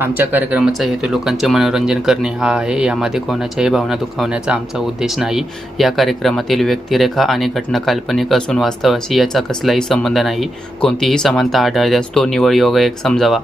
आमच्या कार्यक्रमाचा हेतू लोकांचे मनोरंजन करणे हा आहे. यामध्ये कोणाच्याही भावना दुखावण्याचा आमचा उद्देश नाही. या कार्यक्रमातील व्यक्तिरेखा आणि घटना काल्पनिक असून वास्तवाशी याचा कसलाही संबंध नाही. कोणतीही समानता आढळल्यास तो निव्वळ योगायोग समजावा.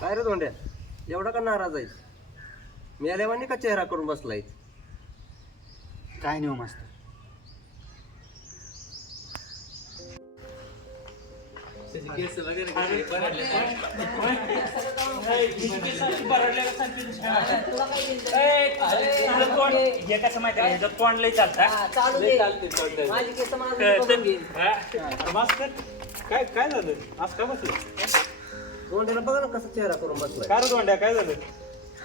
काय रे धोंड्या, एवढा का नाराज आहेस? मी आल्यावानी का चेहरा करून बसलाय? काय नाही मास्तर. कसं माहिती आहे तोंड लय मास्तर काय काय झालं आज का बसलं? धोंड्याला बघा ना कसा चेहरा करून बसलाय. काय रे धोंड्या काय झालं?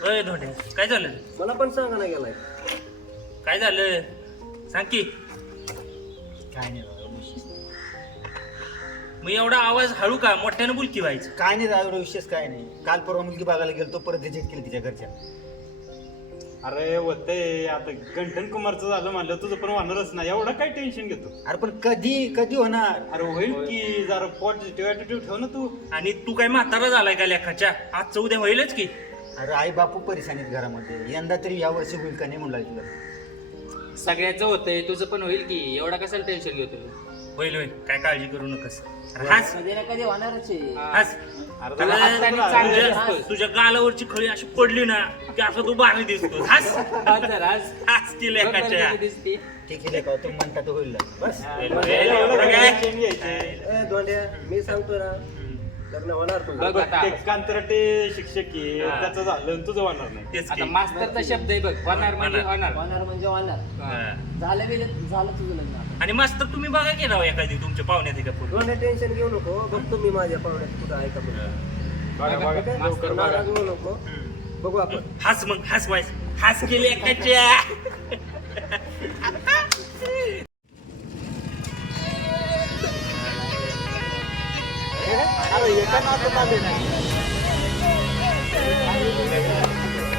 अय धोंड्या, काय झालं? मला पण सांगा ना गेलाय. काय झालं सांग की. काय नाही राव, मग एवढा आवाज हळू का? मोठ्यानं बोल की व्हायचं. काय नाही राव, विशेष काय नाही. काल परवा मुलगी बघायला गेलो, परत रिजेक्ट केली तिच्या घरच्या. अरे होतंय आता गंठन कुमारचं झालं म्हणलं तुझं पण होणारच ना. एवढं काय टेन्शन घेतो? अरे पण कधी कधी होणार? अरे होईल की, जरा पॉझिटिव्ह ॲटिट्यूड ठेव ना तू. आणि तू काय म्हातारा झालाय का लेखाच्या? आजचं उद्या होईलच की. अरे आई बापू परेशानीत घरामध्ये. यंदा तरी या वर्षी होईल का नाही म्हणलं तुला. सगळ्याचं होतंय, तुझं पण होईल की. एवढा कशाला टेन्शन घेतो? होईल होईल, काय काळजी करू नकोस. हास कधी ना कधी होणारच आहे. हास. अरे तुला हाताने चांगलं तुझ्या- हास. तुझ्या गालावरची खळी अशी पडली ना की असं तू भारी दिसतो. हास हास जरा, हास. हास की बघ बरं लेखाच्या. किती दिसते. ठीक आहे का तुम्ही म्हणता तो होईल. बस एवढं काय टेन्शन घ्यायचे? ए धोंड्या, मी सांगतो ना, लग्न होणार तुझं. बघ आता ते कांतरटे शिक्षक आहे, त्याचं झालं आणि तुझं होणार नाही. तेच आता की. मास्तरचा शब्द आहे बघ, होणार म्हणजे होणार. होणार म्हणजे होणार. हा. झालं गेलं झालं तुझं लग्न आता. आणि मास्तर तुम्ही बघा की राव एखादी तुमच्या पाहुण्यात आहे का पूर्ण. धोंड्या टेन्शन घेऊ नको, बघतो मी माझ्या पाहुण्यात कुठं आहे का म्हणून. बघा बघा, ठीक आहे? मास्तर बघा. नाराज होऊ नको, बघू आपण. हास मग हास वाईस हास की लेखाच्या. अरे एका नातं आले नाही.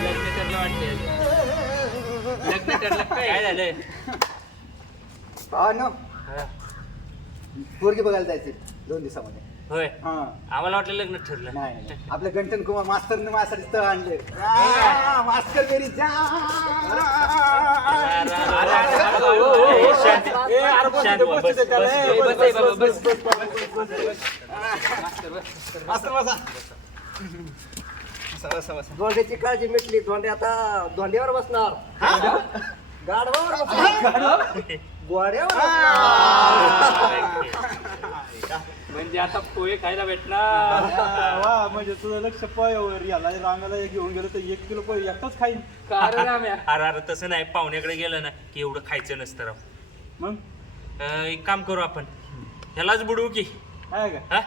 लग्न ठरलं वाटतंय. लग्न ठरलं काय झालं? ना पोरगी बघायला जायचे 2 दिवसामध्ये. होय, हा आम्हाला वाटलं लग्न ठरलं. नाही आपलं गंठन कुमार मास्तरने माझ्यासाठी स्थळ आणले. मास्तर मेरी जा. शांत शांत व्हा, बस, बस, ए, बस. बस आहे बाबा, बस. मास्तर बसा. बसा. धोंड्याची काळजी मिटली. धोंड्या आता धोंड्यावर बसणार, गाढवावर बसणार, गोड्यावर म्हणजे आता पोहे खायला भेटणार. वा, म्हणजे तुझं लक्ष पोह्यावर. याला रांगाला घेऊन गेलो तर 1 किलो पोहे एकटाच खाईन. कारण आम्ही अरे तसं नाही, पाहुण्याकडे गेलं ना की एवढं खायचं नसतं राव. मग एक काम करू आपण, ह्यालाच बुडवू की. काय का? हा,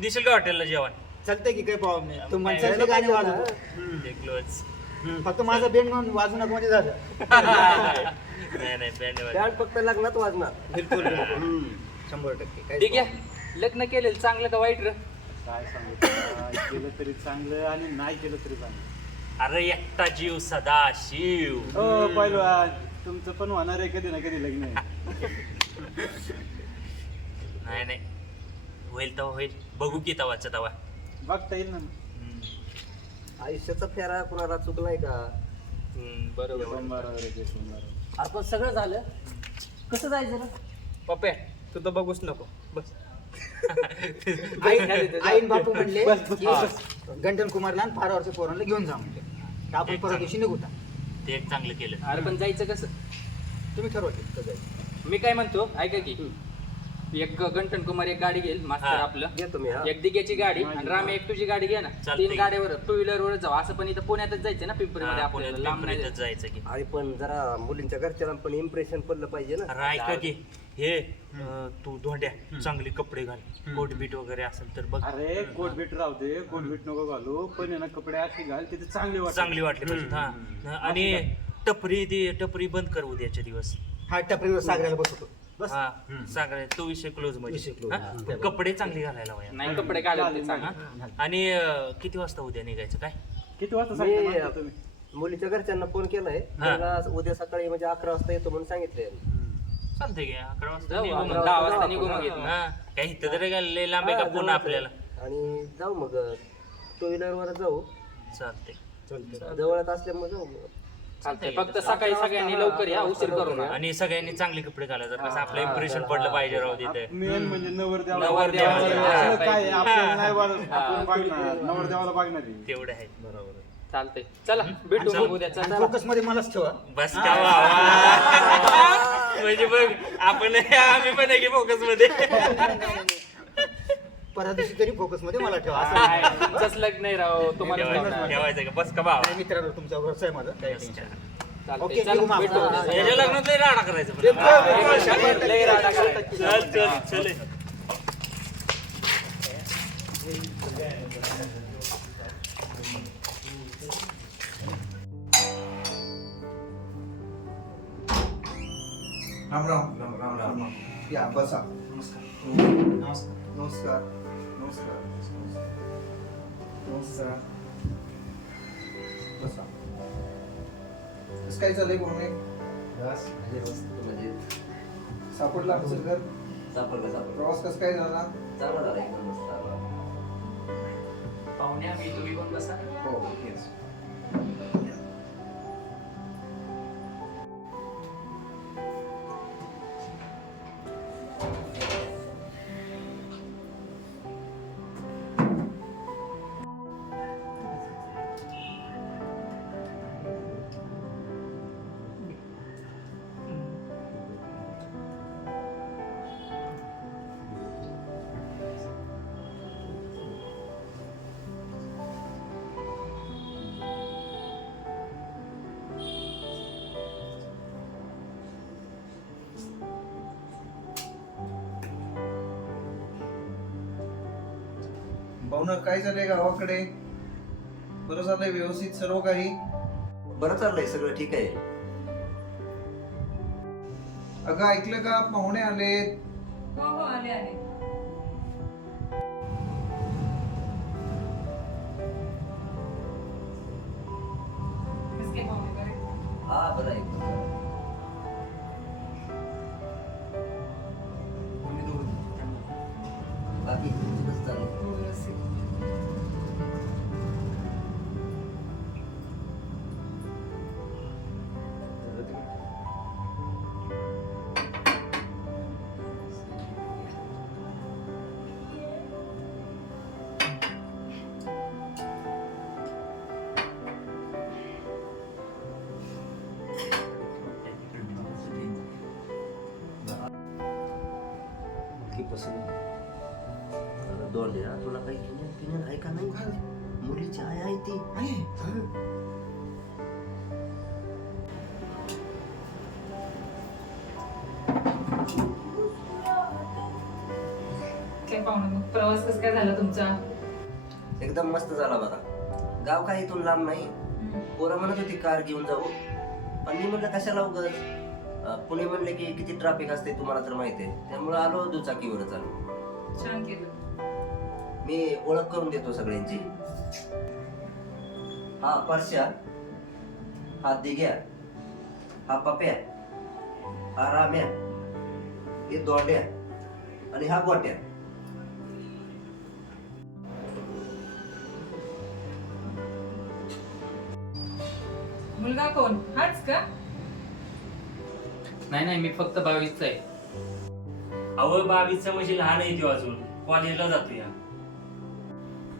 दिसेल का हॉटेलला जेवण? चालतंय की काही प्रॉब्लेम नाही. तू मनसाचे गाणे वाजव. देखलोच. फक्त माझा बेंड वाजू नको म्हणजे झालं. नाही नाही बँड बँड फक्त लग्नात वाजणार. बिलकुल 100% काही ठीक आहे लग्न केलेलं चांगलं का वाईट रे काय सांगू तुला, केलं तरी चांगलं आणि नाही केलं तरी चांगलं. अरे एकटा जीव सदा शिव. हो पहिलवान, तुमचं पण होणार आहे कधी ना कधी लग्न. नाही नाही होईल तेव्हा होईल, बघू की तवाचा तवा. बघता येईल ना. आयुष्याचा फेरा कुणाला चुकलाय का? बरोबर सोमवार वगैरे सोमवार. अरे पण सगळं झालं कसं जायचं रे? पप्प्या तू तर बघूच नको बस. आईन बापू म्हणले की गंटन कुमारला आणि फारावरच्या पोरांना घेऊन जा म्हणले. तर आपण परवा दिवशी निघूता. ते एक चांगलं केलं. अरे पण जायचं कसं तुम्ही ठरवा की कसं जायचं. मी काय म्हणतो ऐका की एक गंटन कुमार एक गाडी घेईल मास्तर हा. आपलं घेतो मी हा. एक दिग्याची गाडी आणि रामे एक तुझी गाडी घे ना. चालतंय. 3 गाड्यावर 2 व्हीलर जाऊ असं पण इथं पुण्यातच जायचं ना पिंपरी मध्ये हा, आपल्याला पुण्यात लांब नाही पिंपरीतच जायचं की. आणि पण जरा मुलींच्या घरच्यांना पण इम्प्रेशन पडलं पाहिजे ना. अरे ऐका की हे तू धोंड्या चांगले कपडे घाल, कोट बीट वगैरे असेल तर बघ. अरे कोट बीट राहू दे, कोट बीट नको घालू, पण आहे ना कपडे असे घाल तिथे चांगले वाटत. चांगली वाटली पाहिजे. हा आणि टपरी बंद कर उद्याच्या दिवस. हा टपरीवर सागराला बसवतो बस. हा सगळे तो विषय क्लोज मध्ये. विषय close. हा? पण कपडे चांगले घालायला वया. नाही कपडे काढायला सांग हा? आणि किती वाजता उद्या निघायचं काय? किती वाजता सांगता माहिती आहे तुम्ही? मुलीच्या घरच्यांना फोन केलाय. हा. त्याला उद्या सकाळी म्हणजे 11 वाजता येतो म्हणून सांगितलंय. चालतंय की 11 वाजता जाऊ निघू आपण मग. 10 वाजता निघू मग इथनं. हा काही इथं तरी काय लय लांब आहे का हा, पुन्हा जवळ आपल्याला? आणि जाऊ मग 2 व्हीलर वर जाऊ. चालतंय. जवळच असल्यामुळे जाऊ मग. चालतंय फक्त सकाळी सगळ्यांनी लवकर या उशीर करू नका. आणि सगळ्यांनी चांगले कपडे घालायचं कसं आपलं इम्प्रेशन पडलं पाहिजे राहू तिथे. मेन म्हणजे नवरदेवाला नवरदेवाला असलं पाहिजे. काय आपल्याला नाही वाटत, आपण बघणार नवरदेवाला बघणार आहे. तेवढं आहे. चालतंय चला भेटू मग उद्या चला. फोकस मध्ये मलाच ठेवा. बस का वा. म्हणजे बघ आपण आम्ही पण आहे की फोकस मध्ये. परवा दिवशी तरी फोकस मध्ये मला ठेवा असं काय, तुमचंच लग्न नाही राव तुम्हाला ठेवायचं ठेवायचं का बस का भावा. नाही, मित्रांनो तुमचा भरोसा आहे माझा काही टेन्शन नाही. चालतंय ओके, चला निघू मग भेटू आपण. उद्या. याच्या लग्नात लय राडा करायचं पण. लय राडा करायचा. चल चल. राम राम राम राम राम या बसा. नमस्कार. नमस्कार नमस्कार नमस्कार बसा. कसं काय चाललंय कोणी बस म्हणजे सापडला आमचं घर. सापडलं प्रवास कसं काय झाला? चांगला झाला एकदम मस्त झाला. पाहुण्या मी तुम्ही पण बसा. हो येस. भावना काय झालंय गावाकडे? बरं झालंय व्यवस्थित सर्व काही? बरं चाललंय सगळं ठीक आहे. अगं ऐकलं का पाहुणे आलेत? हो हो आले आले. कसं काय पाहुणे बरे? हा बरं आहे. बाकी कसं चाललंय? हो, व्यवस्थित. की पसंत दोन द्या. तुला काही किनियन आहे का नाही? मुलीची आहे ती. काय पाहुणे मग प्रवास कसं काय झाला तुमचा? एकदम मस्त झाला बघा. गाव काही इथून लांब नाही. पोरं म्हणत होती कार घेऊन जाऊ, पण मी म्हणलं कशाला उगाच. पुणे म्हणले की किती ट्रॅफिक असते तुम्हाला तर माहिती आहे, त्यामुळे आलो दुचाकीवर चालू. छान केलं. मी ओळख करून देतो सगळ्यांची. हा परश्या, हा दिग्या, हा पप्या, हा राम्या, हे दोंड्या आणि हा गोट्या. मुलगा कोण? हाच का? नाही मी फक्त 22चा आहे. अहो 22चा म्हणजे लहान आहे तो अजून, कॉलेजला जातो या.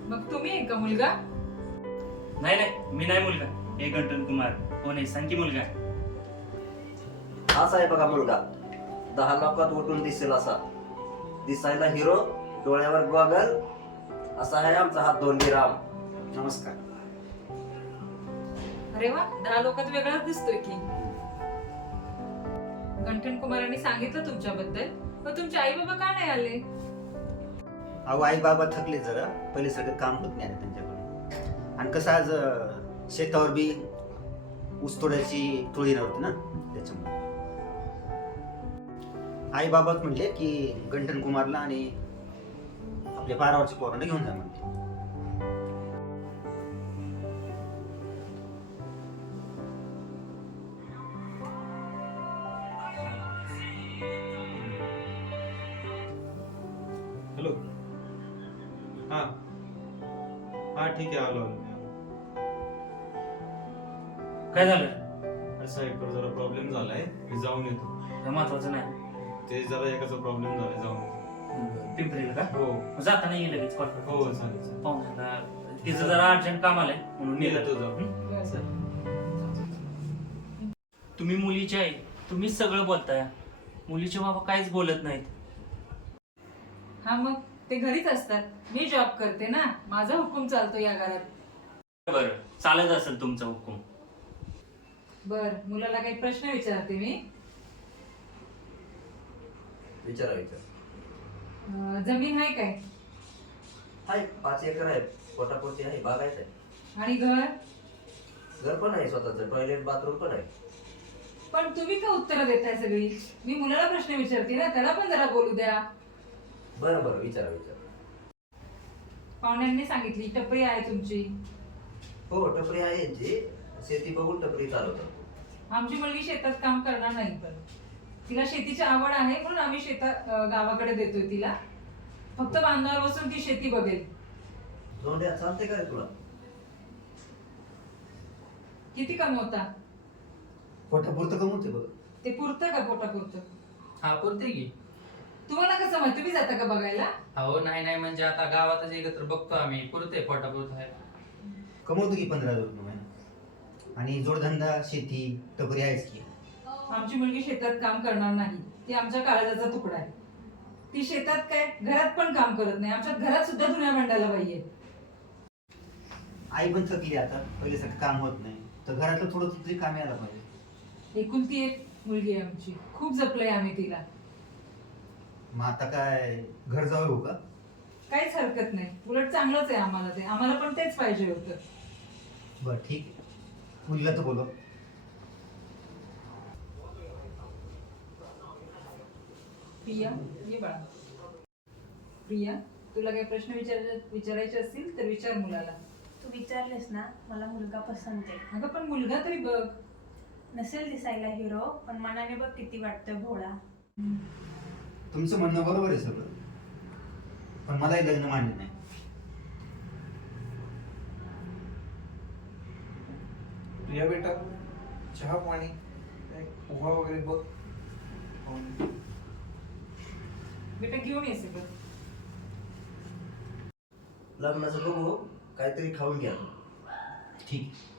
मग तुम्ही आहे का मुलगा? नाही मी नाही मुलगा. हे गंटन कुमार कोण आहे सांग की मुलगा. असा आहे बघा मुलगा, 10 लाखात उठून दिसेल असा, दिसायला हिरो, डोळ्यावर गॉगल, असा आहे आमचा हा दोंडी राम. नमस्कार. अरे वा, 10 लोकात वेगळाच दिसतोय की. गंठन कुमारांनी सांगितलं तुमच्याबद्दल, पण तुमचे आई बाबा का नाही आले? अहो आई बाबा थकले जरा, पहिले सगळं काम होत नाही त्यांच्याकडे. आणि कसं आज शेतावर बी ऊसतोड्याची टोळी नव्हती ना, त्याच्यामुळे आई बाबाच म्हटले की गंठन कुमारला आणि आपल्या पारावरच्या पोरांना घेऊन जा म्हणते. हॅलो. हा ठीक आहे, आलो. काय झालं? अरे साहेब जरा प्रॉब्लेम झालाय, मी जाऊन येतो. हे महत्वाचं नाही. ते जरा एकाचा प्रॉब्लेम झालाय, जाऊन येतो. पिंपरीला का? हो जाताना येईल लगेच कॉल. हो चालेल. पाहुण्याला तिचं जरा अर्जंट काम आलंय म्हणून मी नेलं. येतो जाऊन. तुम्ही मुलीचे आहे, तुम्हीच सगळं बोलताय. मुलीचे बाबा काहीच बोलत नाहीत. हा मग ते घरीच असतात. मी जॉब करते ना, माझा हुकूम चालतो या घरात. बरं चालत असेल तुमचा हुकूम. बर, मुलाला काही प्रश्न विचारते मी. विचारा. जमीन आहे काय? हाय, 5 एकर आहे, पोटापोटी आहे, बागायत आहे. आणि घर? घर पण आहे स्वतःचं, टॉयलेट बाथरूम पण आहे. पण तुम्ही का उत्तरं देताय सगळी? मी मुलाला प्रश्न विचारते ना, त्याला पण जरा बोलू द्या. बरं विचारा. पाहुण्यांनी सांगितली टपरी आहे तुमची. हो, टपरी आहे यांची, शेती बघून टपरी चालवतात. आमची मुलगी शेतात काम करणार नाही, पण तिला शेतीची आवड आहे म्हणून आम्ही शेतात गावाकडे देतोय तिला. फक्त बांधावर बसून ती शेती बघेल. दोंड्या चालते का रे तुला? किती कमवता? पोटापुरतं कमवते बघ. ते पुरतं का पोटापुरतं? हा पुरते की. तुम्हाला कसं माहिती? तुम्ही जाता का बघायला? अहो नाही म्हणजे आता गावातच एकत्र बघतो आम्ही, पुरते पोटापुरतं आहे. कमवतो की 15,000 रुपये महिना. आणि जोडधंदा शेती टपरी आहेच की. आमची मुलगी शेतात काम करणार नाही, ती आमच्या काळजाचा तुकडा आहे. ती शेतात काय घरात पण काम करत नाही. आमच्या घरात सुद्धा धुण्या भांडायला बाई आहे. आई पण थकली आता, पहिल्यासारखं काम होत नाही, तर घरातलं थोडं तरी काम यायला पाहिजे. एकुलती एक मुलगी आहे आमची, खूप जपलंय आम्ही तिला. मग आता काय घर जाऊ येऊ का? काहीच हरकत नाही, उलट चांगलंच आहे आम्हाला. ते आम्हाला पण तेच पाहिजे होतं. बरं ठीक आहे, मुलीला तर बोलव. प्रिया, ये बाळा. प्रिया, तुला काही प्रश्न विचारायचे असतील तर विचार मुलाला. तू विचारलेस ना, मला मुलगा पसंत आहे. अगं पण मुलगा तरी बघ. नसेल दिसायला हिरो, पण मनाने बघ किती वाटतं भोळा. तुमचं म्हणणं बरोबर आहे सगळं, पण मलाही लग्न मान्य नाही. प्रिया बेटा, चहा पाणी पोहा वगैरे बघ. बेटा घेऊन ये सगळं. लग्नाचं बघू, काहीतरी खाऊन घ्या. ठीक आहे.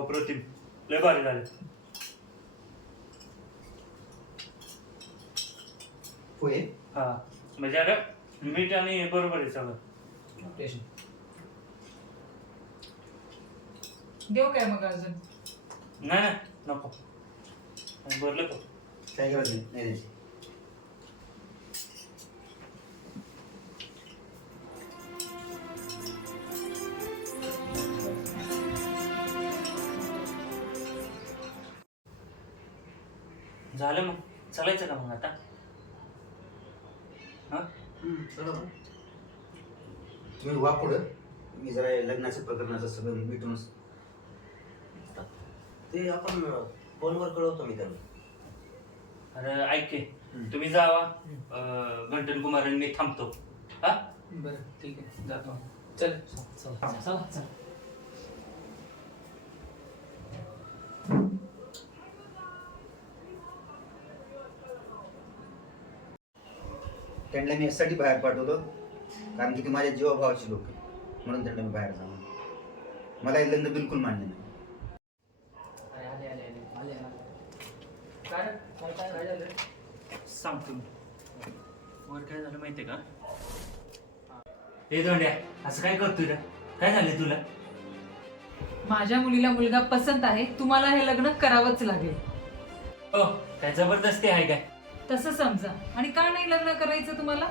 अप्रतिम, लय भारी झालं. पोहे हा म्हणजे अरे मीठ आणि बरोबर आहे सगळं. देऊ काय मग अजून? नाही नाही नको, भरलं का? काय गरज नाही द्यायची. झालं मग, चालायचं का मग आता? हा चला मग. तुम्ही वा पुढं, मी जरा लग्नाच्या प्रकरणाचं सगळं मिटून. ते आपण फोनवर कळवतो मी त्यांना. अरे ऐक की, तुम्ही जावा, गंटन कुमार आणि मी थांबतो. हा बरं ठीक आहे, जातो. चल. चला चला. त्यांना मी यासाठी बाहेर पाठवतो कारण की ते माझ्या जीवाभावाचे लोक आहे, म्हणून त्यांना मी बाहेर जाऊन. मला हे लग्न बिलकुल मान्य नाही. काय झालं? सांगतो मी. वर काय झालं माहितीये का? हे धोंड्या, असं काय करतोय रे? काय झालं तुला? माझ्या मुलीला मुलगा पसंत आहे, तुम्हाला हे लग्न करावंच लागेल. ओ काय जबरदस्ती आहे काय? तसं समजा. आणि का नाही लग्न करायचं तुम्हाला?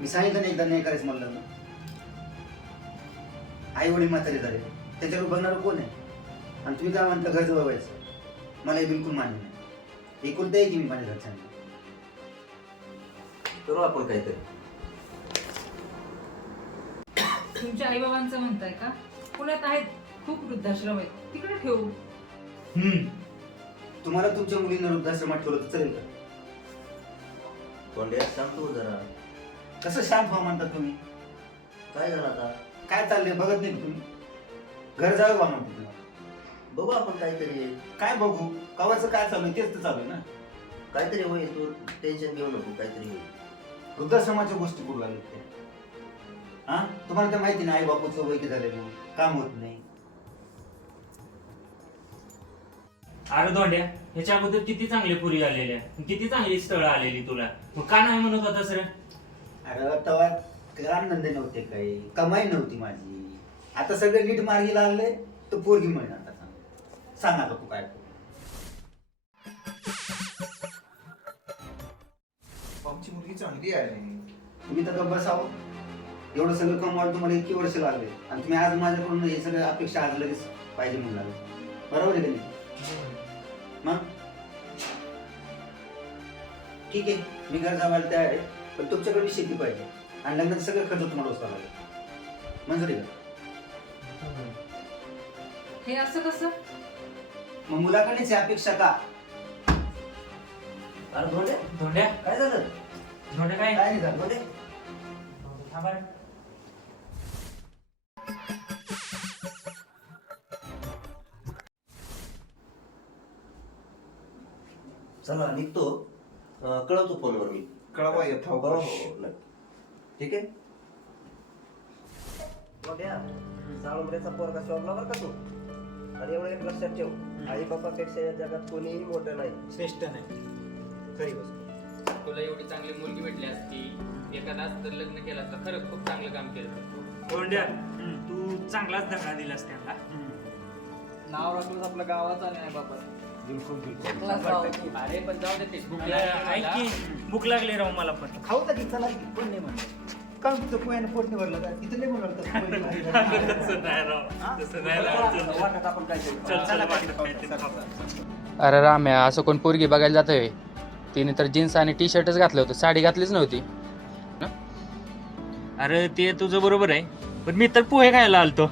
मी सांगितलं नाही एकदा नाही करायचं मला लग्न. आई वडील म्हातारे झाले, त्याच्यावर बघणार कोण आहे? आणि तुम्ही काय म्हणता घर जवळवायचं? मला हे बिलकुल मान्य नाही. एकूण द्यायची मी माझ्या घरच्यांना. करू आपण काहीतरी. तुमच्या आई बाबांचं म्हणताय का? पुण्यात आहेत खूप वृद्धाश्रम आहेत, तिकडे ठेवू. तुम्हाला तुमच्या मुलींना वृद्धाश्रमात ठेवलं तर चालेल का? कोंड्या सांगतो जरा. कसं शांत व्हा म्हणतात तुम्ही? काय झालं आता? काय चाललंय बघत नाही का तुम्ही? घर जावं व्हा म्हणतो तुम्हाला. बघू आपण काहीतरी. काय बघू? कवाचं काय चालू आहे तेच तर चालू आहे ना. काहीतरी होईल, तू टेन्शन घेऊ नको, काहीतरी होईल. वृद्धाश्रमाच्या गोष्टी करू लागले ते. हा तुम्हाला तर माहिती नाही आई बापूचं वय किती झालं म्हणून काम होत नाही. अरे धोंड्या, ह्याच्या अगोदर किती चांगले पुरी आलेल्या, किती चांगली स्थळं आलेली तुला, मग का नाही म्हणत होतास रे? अरे तेव्हा आनंद नव्हते काही, कमाई नव्हती माझी. आता सगळे नीट मार्गी लागले तर पोरगी मिळणार. आता सांग आता तू काय करू? आमची मुलगी चांगली आहे. तुम्ही तर गप्प बसावं. एवढं सगळं कमवायला तुम्हाला इतकी वर्ष लागले आणि तुम्ही आज माझ्याकडून हे सगळं अपेक्षा आज लगेच पाहिजे म्हणून लागले. बरोबर आहे का नाही? मग ठीक आहे, मी घर जावायला तयार आहे, पण तुमच्याकडे शेती पाहिजे आणि लग्नाचं सगळं खर्च तुम्हाला उचलावा लागेल. मंजुरी का? हे असं कसं? मग मुलाकडेच अपेक्षा का? अरे धोंड्या, धोंड्या, काय झालं? धोंड्या काय? काय नाही झालं. धोंड्या, थांबा रे. चला निघतो. कळवतो फोनवर मी. कळवा येत हो, हो, नक्की. ठीक आहे. धोंड्या, सावंड्याचा पोरगा शोधला बरं का तू. आणि एवढं एक लक्षात ठेव, आई बापापेक्षा या जगात कोणीही मोठं नाही. श्रेष्ठ नाही. खरी गोष्ट. तुला एवढी चांगली मुलगी भेटली असती, एखादा असं तर लग्न केलं असतं. खरं खूप चांगलं काम केलं. धोंड्या, तू चांगलाच धक्का दिलास त्यांना. नाव राखलंच आपल्या गावाचं आणि आई बाबा. बिलकुल बिलकुल. अरे पण जाऊ दे ते भूक ऐक की, भूक लागली राव मला पण. खाऊ का की चला की, कोण नाही म्हणत. का तुझं पोह्यानं पोट नाही भरलं का? तिथं नाही म्हणलं तसं नाही राव, तसं नाही राव. चल, चल, वाटत काहीतरी खाऊ. अरे राम्या, असं कोण पोरगी बघायला जातोय? तिने तर जीन्स आणि टी शर्टच घातलं होतं, साडी घातलीच नव्हती. अरे ते तुझं बरोबर आहे, पण मी तर पोहे खायला आलतो.